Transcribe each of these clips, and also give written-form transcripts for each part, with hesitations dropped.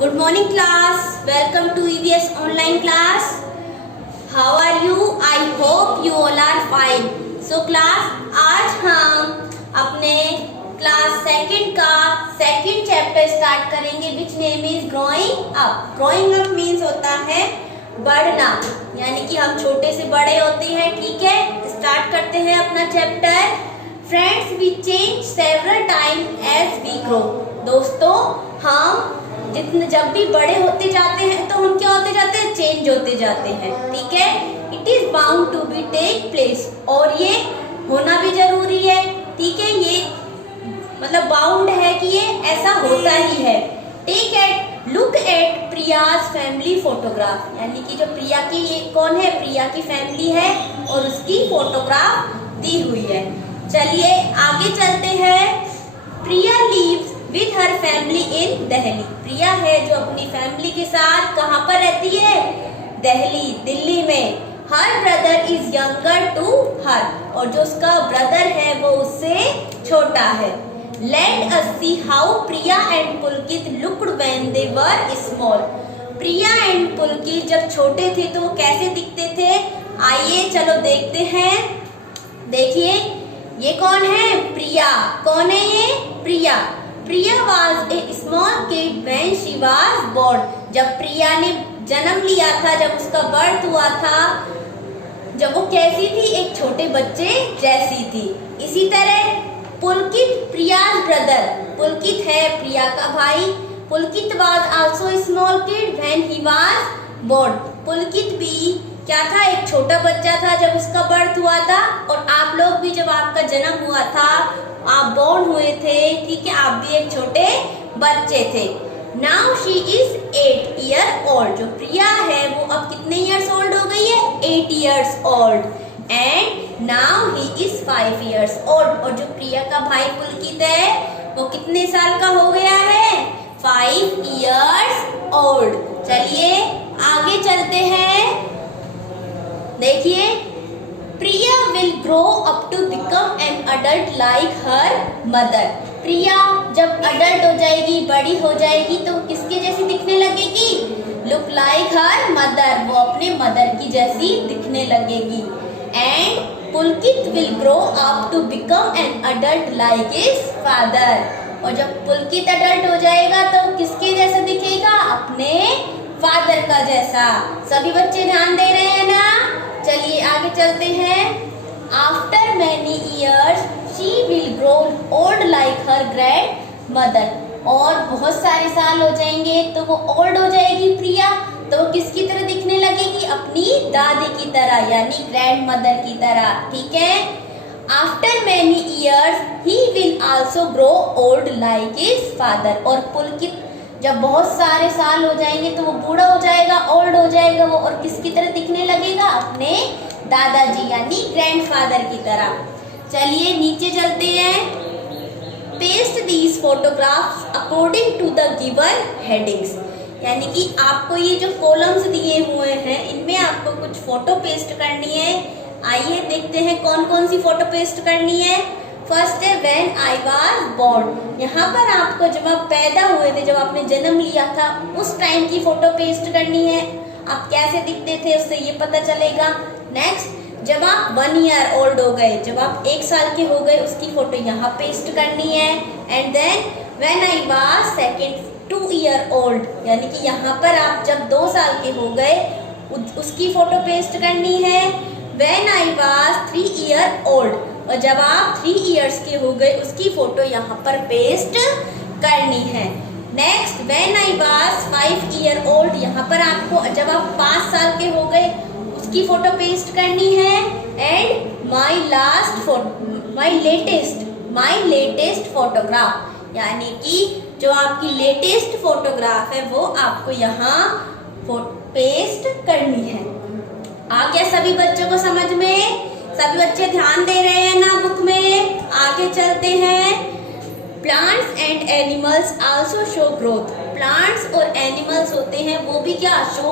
Good morning class. Welcome to EVS online class. How are you? I hope you all are fine. So class, आज हम अपने class second का second chapter start करेंगे which name is growing up. Growing up means होता है बढ़ना, यानी कि हम छोटे से बड़े होते हैं. ठीक है, स्टार्ट करते हैं अपना chapter. Friends, we change several times as we grow. दोस्तों, हम जब भी बड़े होते जाते हैं तो हम क्या होते जाते हैं, चेंज होते जाते हैं. ठीक है, it is bound to be take place, और ये होना भी जरूरी है. ठीक है, ये मतलब बाउंड है कि ये ऐसा होता ही है. Take at look at Priya's family photograph, यानी कि जो प्रिया की, ये कौन है, प्रिया की फैमिली है और उसकी फोटोग्राफ दी हुई है. चलिए आगे चलते हैं. प्रिया leaves with her family in Delhi. प्रिया है जो अपनी फैमिली के साथ कहाँ पर रहती है, दिल्ली में. Her brother is younger to her, और जो उसका ब्रदर है वो उससे छोटा है. Let us see how Priya and Pulkit looked when they were small. Priya and Pulkit जब छोटे थे तो वो कैसे दिखते थे, आइए चलो देखते हैं. देखिए ये कौन है, प्रिया. कौन है ये, प्रिया. प्रिया was a small kid when she was born. जब प्रिया ने जन्म लिया था, जब उसका बर्थ हुआ था, जब वो कैसी थी, एक छोटे बच्चे जैसी थी. इसी तरह पुलकित प्रियाज ब्रदर, पुलकित है प्रिया का भाई. पुलकित was also a small kid when he was born. पुलकित भी क्या था, एक छोटा बच्चा था जब उसका बर्थ हुआ था. और आप लोग भी जब आपका जन्म हुआ था, आप बोर्न हुए थे, ठीक है, आप भी एक छोटे बच्चे थे. Now she is 8 year old. जो प्रिया है वो अब कितने ईयर्स ओल्ड हो गई है, 8 years old. And now he is 5 years old. और जो प्रिया का भाई पुलकित है वो कितने साल का हो गया है, 5 ईयर्स ओल्ड. चलिए आगे चलते हैं. देखिए, Priya will grow up to become an adult like her mother. Priya जब अडल्ट हो जाएगी, बड़ी हो जाएगी, तो किसके जैसी दिखने लगेगी, लुक लाइक हर मदर, वो अपने मदर की जैसी दिखने लगेगी. And Pulkit will grow up to become an adult like his father. और जब पुलकित अडल्ट हो जाएगा तो किसके जैसा दिखेगा, अपने फादर का जैसा. सभी बच्चे ध्यान दे रहे हैं ना. चलिए आगे चलते हैं. After many years she will grow old like her grand mother. और बहुत सारे साल हो जाएंगे तो वो ओल्ड हो जाएगी प्रिया, तो वो किसकी तरह दिखने लगेगी, अपनी दादी की तरह, यानी ग्रैंड मदर की तरह. ठीक है. After many years he will also grow old like his father. और पुलकित जब बहुत सारे साल हो जाएंगे तो वो बूढ़ा हो जाएगा, ओल्ड हो जाएगा वो, और किसकी तरह दिखने लगेगा, अपने दादाजी यानी ग्रैंडफादर की तरह. चलिए नीचे चलते हैं. Paste these photographs according to the given headings. यानी कि आपको ये जो कॉलम्स दिए हुए हैं इनमें आपको कुछ फोटो पेस्ट करनी है. आइए देखते हैं कौन कौन सी फोटो पेस्ट करनी है. फर्स्ट है व्हेन आई वाज बोर्न. यहाँ पर आपको जब आप पैदा हुए थे, जब आपने जन्म लिया था, उस टाइम की फोटो पेस्ट करनी है. आप कैसे दिखते थे उससे ये पता चलेगा. नेक्स्ट, जब आप 1 ईयर ओल्ड हो गए, जब आप 1 साल के हो गए, उसकी फोटो यहाँ पेस्ट करनी है. And then when I was second 2 year old, यानी कि यहाँ पर आप जब 2 साल के हो गए उसकी फोटो पेस्ट करनी है. When I was 3 year old, और जब आप 3 इयर्स के हो गए उसकी फोटो यहाँ पर पेस्ट करनी है. Next, when I was 5 year old, यहाँ पर आपको जब आप 5 साल के हो गए उसकी फोटो पेस्ट करनी है. एंड माई लेटेस्ट फोटोग्राफ, यानी कि जो आपकी लेटेस्ट फोटोग्राफ है वो आपको यहाँ पेस्ट करनी है. आ गया सभी बच्चों को समझ में, सभी बच्चे ध्यान दे रहे हैं ना बुक में. आगे चलते हैं. Plants and animals also show growth. Plants और एनिमल्स होते हैं वो भी क्या शो,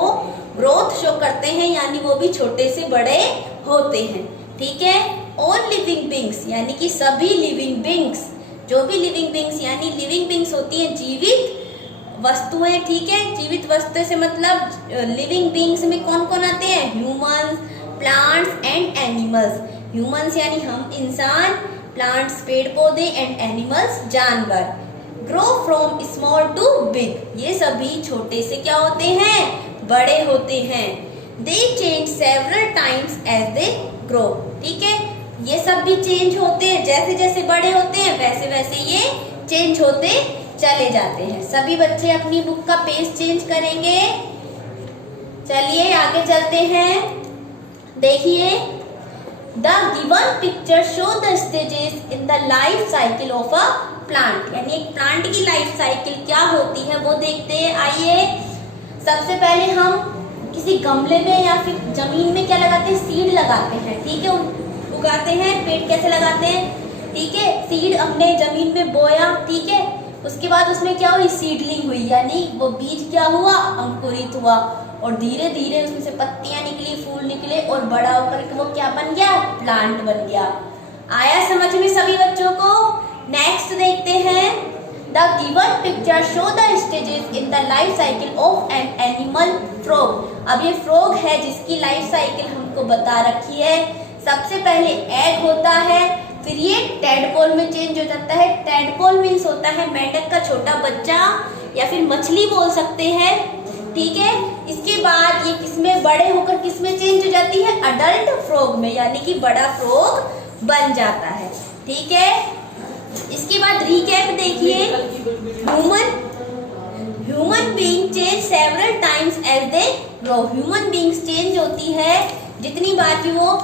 ग्रोथ शो करते हैं, यानी वो भी छोटे से बड़े होते हैं. ठीक है. ऑल लिविंग बींग्स, यानी कि सभी लिविंग बींग्स, जो भी लिविंग बींग्स, यानी लिविंग बींग्स होती है जीवित वस्तुएं, ठीक है। जीवित वस्तु से मतलब लिविंग बीइंग्स में कौन कौन आते हैं? Humans, plants and animals. Humans यानी हम इंसान, प्लांट्स पेड़ पौधे एंड एनिमल्स जानवर। Grow from small to big, ये सभी छोटे से क्या होते हैं? बड़े होते हैं। They change several times as they grow, ठीक है। ये सब भी चेंज होते हैं, जैसे जैसे बड़े होते हैं वैसे वैसे ये चेंज होते चले जाते हैं। सभी बच्चे अपनी बुक का पेज चेंज करेंगे। चलिए आगे चलते हैं। देखिए, the given picture show the stages in the life cycle of a plant, यानी एक प्लांट की लाइफ साइकिल क्या होती है वो देखते हैं। आइए, सबसे पहले हम किसी गमले में या फिर जमीन में क्या लगाते हैं? सीड लगाते हैं, ठीक है। उगाते हैं। पेड़ कैसे लगाते हैं? ठीक है, सीड हमने जमीन में बोया, ठीक है। उसके बाद उसमें क्या हुई? सीडलिंग हुई, यानी वो बीज क्या हुआ? अंकुरित हुआ, और धीरे धीरे उसमें से पत्तियां निकली, फूल निकले, और बड़ा होकर वो क्या बन गया? प्लांट बन गया। आया समझ में सभी बच्चों को? नेक्स्ट देखते हैं। The given picture show the stages in the life cycle of an animal frog. अब ये फ्रॉग है जिसकी लाइफ साइकिल हमको बता रखी है। सबसे पहले एग होता है, फिर ये टैडपोल में चेंज हो जाता है। टैडपोल मीन्स होता है मेंढक का छोटा बच्चा, या फिर मछली बोल सकते हैं, ठीक है। इसके बाद ये किसमें बड़े होकर किसमें चेंज हो जाती है? अडल्ट फ्रॉग में, यानी कि बड़ा फ्रॉग बन जाता है, ठीक है। इसके बाद रिकैप देखिए। Human being change several times as they grow. Human beings change होती है जितनी बार भी वो,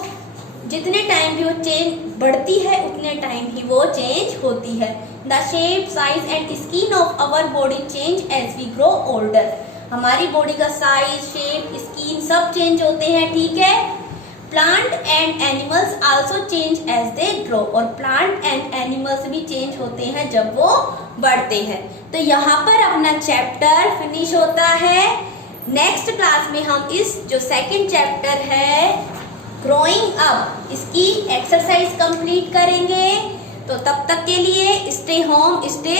जितने टाइम भी वो चेंज बढ़ती है उतने टाइम ही वो चेंज होती है। The shape, size and skin of our body change as we grow older. हमारी बॉडी का साइज, शेप, स्किन सब चेंज होते हैं, ठीक है। Plant and animals also change as they grow, और प्लांट एंड एनिमल्स भी चेंज होते हैं जब वो बढ़ते हैं। तो यहाँ पर अपना चैप्टर फिनिश होता है। नेक्स्ट क्लास में हम इस जो सेकंड चैप्टर है ग्रोइंग अप, इसकी एक्सरसाइज कंप्लीट करेंगे। तो तब तक के लिए स्टे होम, स्टे